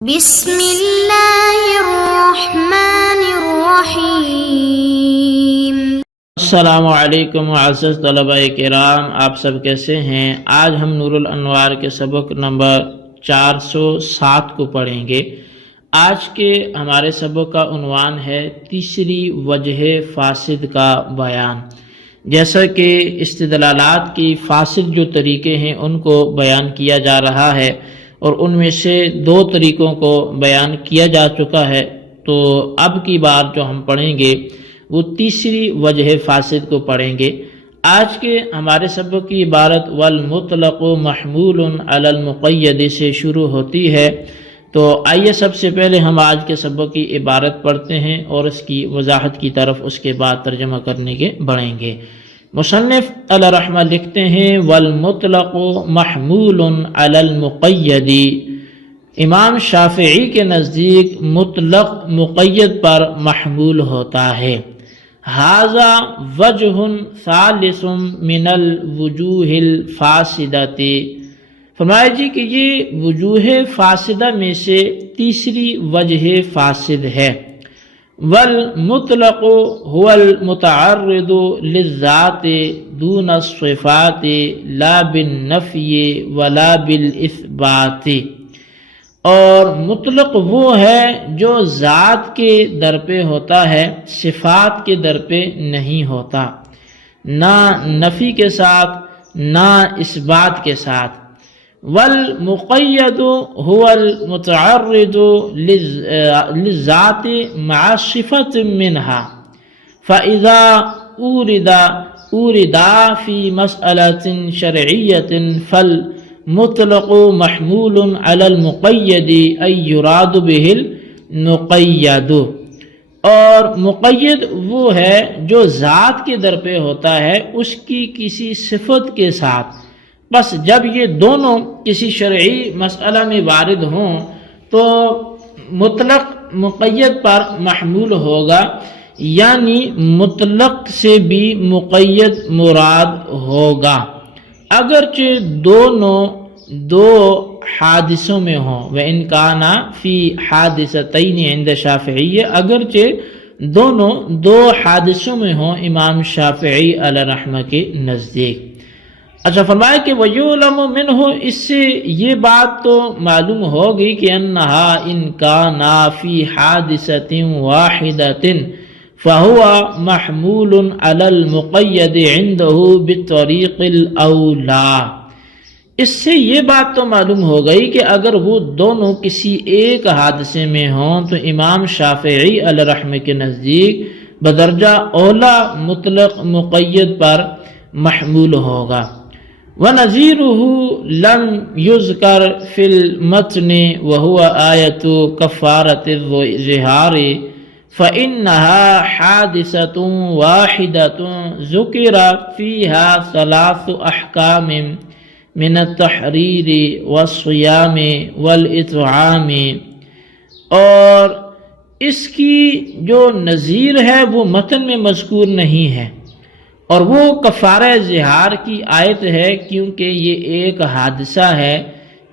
بسم اللہ الرحمن الرحیم۔ السلام علیکم معزز طلباء کرام، آپ سب کیسے ہیں؟ آج ہم نور الانوار کے سبق نمبر 407 کو پڑھیں گے۔ آج کے ہمارے سبق کا عنوان ہے تیسری وجہ فاسد کا بیان۔ جیسا کہ استدلالات کی فاسد جو طریقے ہیں ان کو بیان کیا جا رہا ہے، اور ان میں سے 2 طریقوں کو بیان کیا جا چکا ہے، تو اب کی بار جو ہم پڑھیں گے وہ تیسری وجہ فاسد کو پڑھیں گے۔ آج کے ہمارے سبق کی عبارت والمطلق محمول علی المقید سے شروع ہوتی ہے، تو آئیے سب سے پہلے ہم آج کے سبق کی عبارت پڑھتے ہیں اور اس کی وضاحت کی طرف اس کے بعد ترجمہ کرنے کے بڑھیں گے۔ مصنف علیہ رحمہ لکھتے ہیں والمطلق محمول علی المقید۔ امام شافعی کے نزدیک مطلق مقید پر محمول ہوتا ہے۔ ھذا وجہ ثالث من الوجوہ الفاسدۃ، فرمایا جی کہ یہ وجوہ فاسدہ میں سے تیسری وجہ فاسد ہے۔ والمطلق هو المتعرض للذات دون الصفات لا بالنفی ولا بالاثبات، اور مطلق وہ ہے جو ذات کے در پہ ہوتا ہے، صفات کے در پہ نہیں ہوتا، نہ نفی کے ساتھ نہ اثبات کے ساتھ۔ والمقید هو المتعرض للذات مع صفة منها، فإذا أورد في مسألة شرعية فالمطلق محمول على المقید أي يراد به المقید، اور مقید وہ ہے جو ذات کے در پہ ہوتا ہے اس کی کسی صفت کے ساتھ، بس جب یہ دونوں کسی شرعی مسئلہ میں وارد ہوں تو مطلق مقید پر محمول ہوگا، یعنی مطلق سے بھی مقید مراد ہوگا، اگرچہ دونوں 2 حادثوں میں ہوں۔ وَإِنْ كَانَ فِي حَادِثَتَيْنِ عِنْدَ شَافِعِيَّ، اگرچہ دونوں 2 حادثوں میں ہوں امام شافعی علیہ رحمہ کے نزدیک۔ اچھا فرمایا کہ وَيُعْلَمُ مِنْهُ، اس سے یہ بات تو معلوم ہوگی کہ أَنَّهَا إِنْ كَانَ فِي حَادِثَةٍ وَاحِدَةٍ فَهُوَ مَحْمُولٌ عَلَى الْمُقَيَّدِ عِنْدَهُ بِالطَّرِيقِ الْأَوْلَى، اس سے یہ بات تو معلوم ہو گئی کہ اگر وہ دونوں کسی ایک حادثے میں ہوں تو امام شافعی علیہ رحمہ کے نزدیک بدرجہ اولا مطلق مقید پر محمول ہوگا۔ وَنَظِيرُهُ لَمْ يُذْكَرْ فِي الْمَتْنِ وَهُوَ آيَةُ كَفَّارَةِ الظِّهَارِ فَإِنَّهَا حَادِثَةٌ وَاحِدَةٌ ذُكِرَ فِيهَا 3 أحكام من التحریر والصیام والإطعام، اور اس کی جو نظیر ہے وہ متن میں مذکور نہیں ہے، اور وہ کفارہ ظہار کی آیت ہے، کیونکہ یہ ایک حادثہ ہے،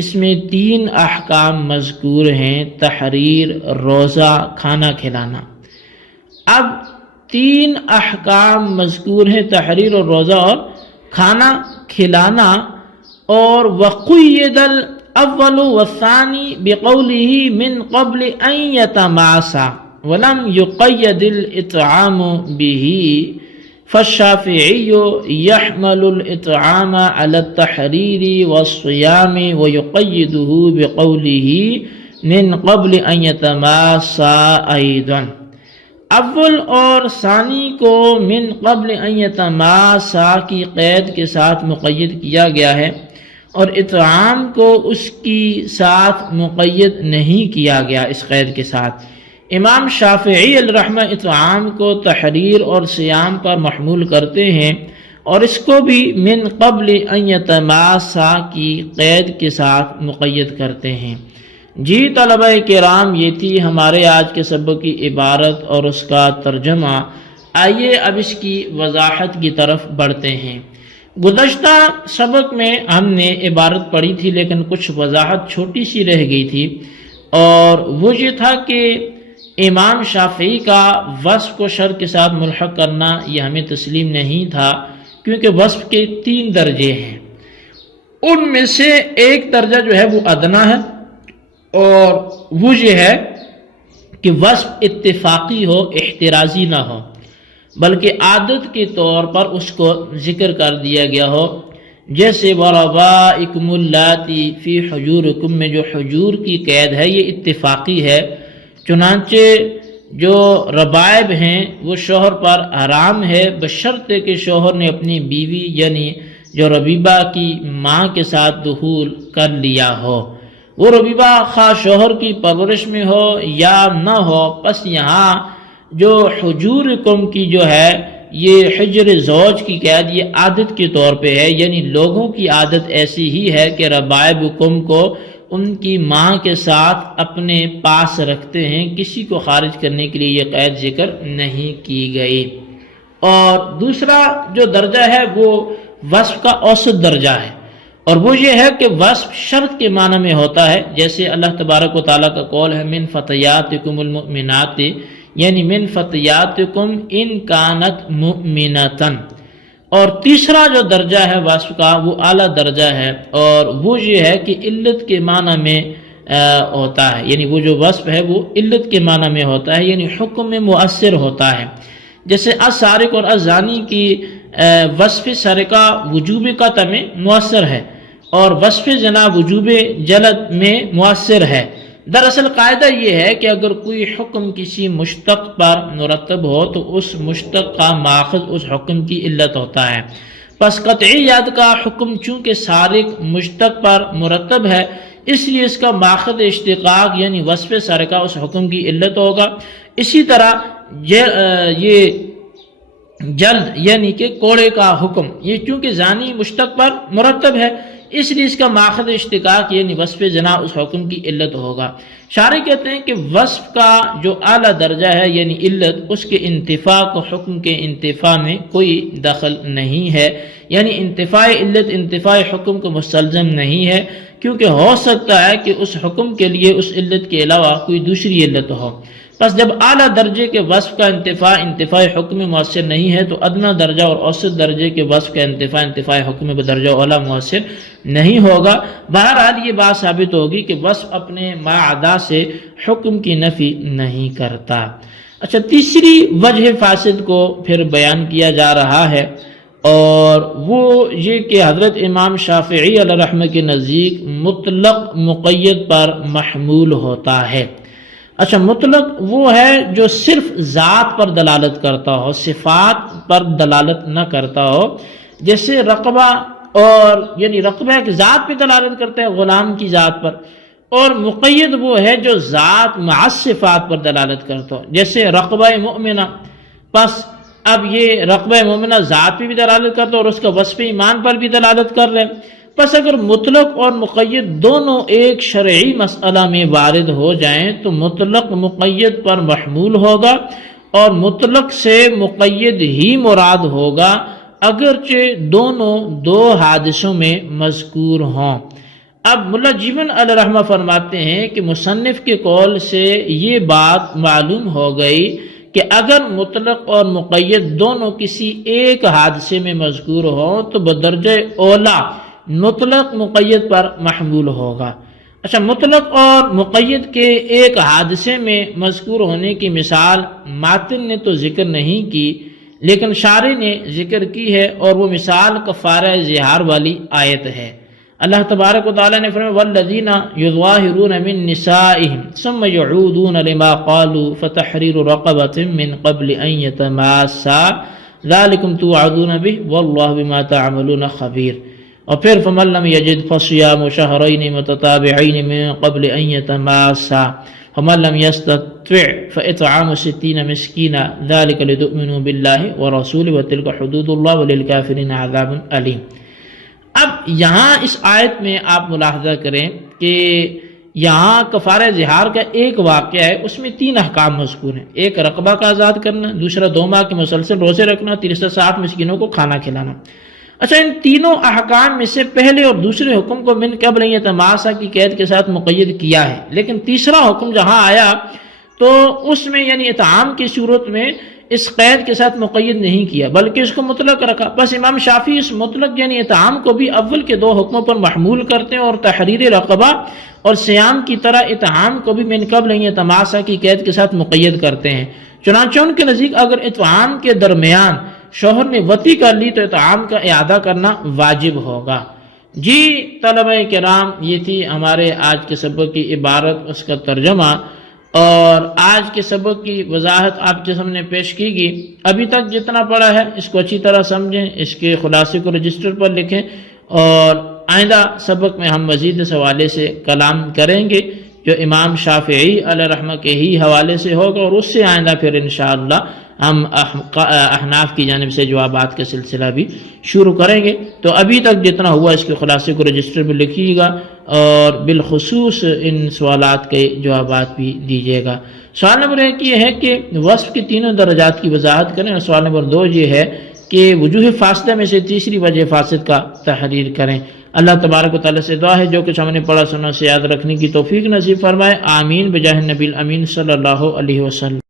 اس میں 3 احکام مذکور ہیں، تحریر، روزہ، کھانا کھلانا۔ اب 3 احکام مذکور ہیں، تحریر اور روزہ اور کھانا کھلانا، اور وقید الاول والثانی بقوله من قبل ان يتماسا ولم يقید الاطعام به، فالشافعی يحمل الاطعام على التحریر والصیام ويقیده بقوله من قبل ان يتماسا ایضا، اول اور ثانی کو من قبل ان يتماسا کی قید کے ساتھ مقید کیا گیا ہے، اور اطعام کو اس کی ساتھ مقید نہیں کیا گیا اس قید کے ساتھ۔ امام شافعی الرحمہ اطعام کو تحریر اور صیام پر محمول کرتے ہیں، اور اس کو بھی من قبل ان یتماسا کی قید کے ساتھ مقید کرتے ہیں۔ جی طلبہ کرام، یہ تھی ہمارے آج کے سبق کی عبارت اور اس کا ترجمہ۔ آئیے اب اس کی وضاحت کی طرف بڑھتے ہیں۔ گزشتہ سبق میں ہم نے عبارت پڑھی تھی، لیکن کچھ وضاحت چھوٹی سی رہ گئی تھی۔ اور وہ یہ تھا کہ امام شافعی کا وصف کو شرط کے ساتھ ملحق کرنا یہ ہمیں تسلیم نہیں تھا، کیونکہ وصف کے 3 درجے ہیں، ان میں سے ایک درجہ جو ہے وہ ادنا ہے، اور وہ یہ ہے کہ وصف اتفاقی ہو، احترازی نہ ہو، بلکہ عادت کے طور پر اس کو ذکر کر دیا گیا ہو، جیسے وَرَبَائِكُمُ اللَّاتِي فِي حُجُورِكُم میں جو حجور کی قید ہے یہ اتفاقی ہے، چنانچہ جو ربائب ہیں وہ شوہر پر حرام ہے بشرطے کہ شوہر نے اپنی بیوی یعنی جو ربیبہ کی ماں کے ساتھ دخول کر لیا ہو، وہ ربیبہ خواہ شوہر کی پرورش میں ہو یا نہ ہو۔ پس یہاں جو حجورکم کی جو ہے یہ حجر زوج کی قید یہ عادت کے طور پہ ہے، یعنی لوگوں کی عادت ایسی ہی ہے کہ ربائبکم کو ان کی ماں کے ساتھ اپنے پاس رکھتے ہیں، کسی کو خارج کرنے کے لیے یہ قید ذکر نہیں کی گئی۔ اور دوسرا جو درجہ ہے وہ وصف کا اوسط درجہ ہے، اور وہ یہ ہے کہ وصف شرط کے معنی میں ہوتا ہے، جیسے اللہ تبارک و تعالیٰ کا قول ہے من فتیاتکم المؤمنات، یعنی من فتیاتکم ان کانت مؤمنتن۔ اور تیسرا جو درجہ ہے وصف کا وہ اعلیٰ درجہ ہے، اور وہ یہ ہے کہ علت کے معنی میں ہوتا ہے، یعنی وہ جو وصف ہے وہ علت کے معنی میں ہوتا ہے، یعنی حکم میں مؤثر ہوتا ہے، جیسے السارق اور الزانی کی وصف سرقہ وجوب قطع میں مؤثر ہے، اور وصف زنا وجوب جلد میں مؤثر ہے۔ دراصل قاعدہ یہ ہے کہ اگر کوئی حکم کسی مشتق پر مرتب ہو تو اس مشتق کا ماخذ اس حکم کی علت ہوتا ہے، پس قطعیت کا حکم چونکہ سارق مشتق پر مرتب ہے اس لیے اس کا ماخذ اشتقاق یعنی وصف سرقہ اس حکم کی علت ہوگا۔ اسی طرح یہ جلد یعنی کہ کوڑے کا حکم یہ چونکہ زانی مشتق پر مرتب ہے اس لیے اس کا ماخذ اشتقاق یعنی وصف زنا اس حکم کی علت ہوگا۔ شارح کہتے ہیں کہ وصف کا جو اعلیٰ درجہ ہے یعنی علت، اس کے انتفاع کو حکم کے انتفاع میں کوئی دخل نہیں ہے، یعنی انتفاع علت انتفاع حکم کو مستلزم نہیں ہے، کیونکہ ہو سکتا ہے کہ اس حکم کے لیے اس علت کے علاوہ کوئی دوسری علت ہو۔ پس جب اعلیٰ درجے کے وصف کا انتفاع حکم میں مؤثر نہیں ہے تو ادنا درجہ اور اوسط درجے کے وصف کا انتفاع حکم میں بدرجہ اولا مؤثر نہیں ہوگا۔ بہرحال یہ بات ثابت ہوگی کہ وصف اپنے ماعدا سے حکم کی نفی نہیں کرتا۔ اچھا، تیسری وجہ فاسد کو پھر بیان کیا جا رہا ہے، اور وہ یہ کہ حضرت امام شافعی علیہ رحمہ کے نزدیک مطلق مقید پر محمول ہوتا ہے۔ اچھا، مطلق وہ ہے جو صرف ذات پر دلالت کرتا ہو، صفات پر دلالت نہ کرتا ہو، جیسے رقبہ، اور یعنی رقبہ ایک ذات پہ دلالت کرتا ہے غلام کی ذات پر، اور مقید وہ ہے جو ذات مع صفات پر دلالت کرتا ہو، جیسے رقبہ مؤمنہ۔ پس اب یہ رقبہ مؤمنہ ذات پہ بھی دلالت کرتا ہے اور اس کا وصف ایمان پر بھی دلالت کر رہے ہیں۔ پس اگر مطلق اور مقید دونوں ایک شرعی مسئلہ میں وارد ہو جائیں تو مطلق مقید پر محمول ہوگا، اور مطلق سے مقید ہی مراد ہوگا اگرچہ دونوں دو حادثوں میں مذکور ہوں۔ اب ملا جیون علیہ رحمہ فرماتے ہیں کہ مصنف کے قول سے یہ بات معلوم ہو گئی کہ اگر مطلق اور مقید دونوں کسی ایک حادثے میں مذکور ہوں تو بدرجہ اولا مطلق مقید پر محمول ہوگا۔ اچھا، مطلق اور مقید کے ایک حادثے میں مذکور ہونے کی مثال ماتن نے تو ذکر نہیں کی لیکن شارح نے ذکر کی ہے، اور وہ مثال کفارہ زہار والی آیت ہے۔ اللہ تبارک و تعالیٰ نے فرمایا والذین یظاہرون من نسائہم ثم یعودون لما قالوا فتحریر رقبۃ من قبل ان یتماسا ذلکم توعدون به واللہ بما تعملون خبیر۔ اور پھر فمن لم یجد فصیام شہرین متتابعین من قبل ان یتماسا فمن لم یستطع فاطعام 60 مسکینا ذلک لتؤمنوا باللہ ورسولہ وتلک حدود اللہ وللکافرین عذاب علیم۔ اب یہاں اس آیت میں آپ ملاحظہ کریں کہ یہاں کفارہ زہار کا ایک واقعہ ہے، اس میں 3 احکام مذکور ہیں، ایک رقبہ کا آزاد کرنا، دوسرا 2 ماہ کے مسلسل روزے رکھنا، تیسرا 60 مسکینوں کو کھانا کھلانا۔ اچھا، ان تینوں احکام میں سے پہلے اور دوسرے حکم کو من قبل یتماسا کی قید کے ساتھ مقید کیا ہے، لیکن تیسرا حکم جہاں آیا تو اس میں یعنی اطعام کی صورت میں اس قید کے ساتھ مقید نہیں کیا بلکہ اس کو مطلق رکھا۔ بس امام شافعی اس مطلق یعنی اطعام کو بھی اول کے دو حکموں پر محمول کرتے ہیں، اور تحریر رقبہ اور صیام کی طرح اطعام کو بھی من قبل یتماسا کی قید کے ساتھ مقید کرتے ہیں۔ چنانچہ ان کے نزدیک اگر اطعام کے درمیان شوہر نے وطی کر لی تو اطعام کا اعادہ کرنا واجب ہوگا۔ جی طلبہ کرام، یہ تھی ہمارے آج کے سبق کی عبارت، اس کا ترجمہ، اور آج کے سبق کی وضاحت آپ کے سامنے پیش کی گئی۔ ابھی تک جتنا پڑھا ہے اس کو اچھی طرح سمجھیں، اس کے خلاصے کو رجسٹر پر لکھیں، اور آئندہ سبق میں ہم مزید اس حوالے سے کلام کریں گے جو امام شافعی علیہ رحمہ کے ہی حوالے سے ہوگا، اور اس سے آئندہ پھر انشاءاللہ ہم احناف کی جانب سے جوابات کا سلسلہ بھی شروع کریں گے۔ تو ابھی تک جتنا ہوا اس کے خلاصے کو رجسٹر میں لکھیے گا، اور بالخصوص ان سوالات کے جوابات بھی دیجیے گا۔ سوال نمبر 1 یہ ہے کہ وصف کی تینوں درجات کی وضاحت کریں، اور سوال نمبر 2 یہ ہے کہ وجوہ فاسدہ میں سے تیسری وجہ فاسد کا تحریر کریں۔ اللہ تبارک و تعالیٰ سے دعا ہے جو کچھ ہم نے پڑھا سنا سے یاد رکھنے کی توفیق نصیب فرمائے، آمین بجاہ نبی الامین صلی اللہ علیہ وسلم۔